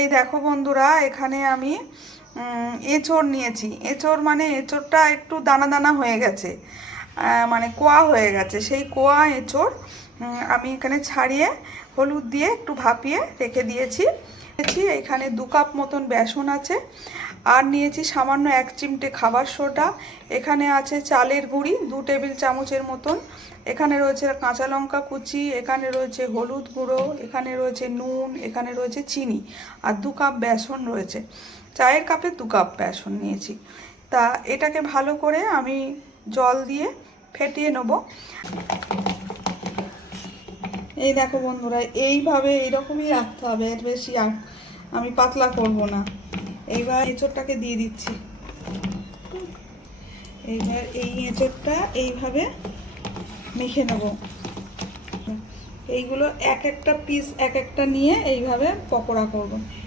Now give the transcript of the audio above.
এই দেখো বন্ধুরা, এখানে আমি এঁচড় নিয়েছি। এঁচড় মানে এঁচড়টা একটু দানা দানা হয়ে গেছে, মানে কোয়া হয়ে গেছে। সেই কোয়া এঁচড় আমি এখানে ছাড়িয়ে হলুদ দিয়ে একটু ভাপিয়ে রেখে দিয়েছি। এখানে 2 কাপ মতন বেসন আছে, আর নিয়েছি সামান্য 1 চিমটে খাবার সোডা। এখানে আছে চালের গুঁড়ি 2 টেবিল চামচের মতন। এখানে রয়েছে কাঁচা লঙ্কা কুচি, এখানে রয়েছে হলুদ গুঁড়ো, এখানে রয়েছে নুন, এখানে রয়েছে চিনি, আর 2 কাপ বেসন রয়েছে। চায়ের কাপে 2 কাপ বেসন নিয়েছি। তা এটাকে ভালো করে আমি জল দিয়ে ফেটিয়ে নেব। এই দেখো বন্ধুরা, এইভাবে এইরকমই রাখতে হবে, এর বেশি আর আমি পাতলা করব না। এইবার এঁচড়টাকে দিয়ে দিচ্ছি। এইবার এই এঁচড়টা এইভাবে মেখে নেব। এইগুলো এক একটা পিস এক একটা নিয়ে এইভাবে পকোড়া করব।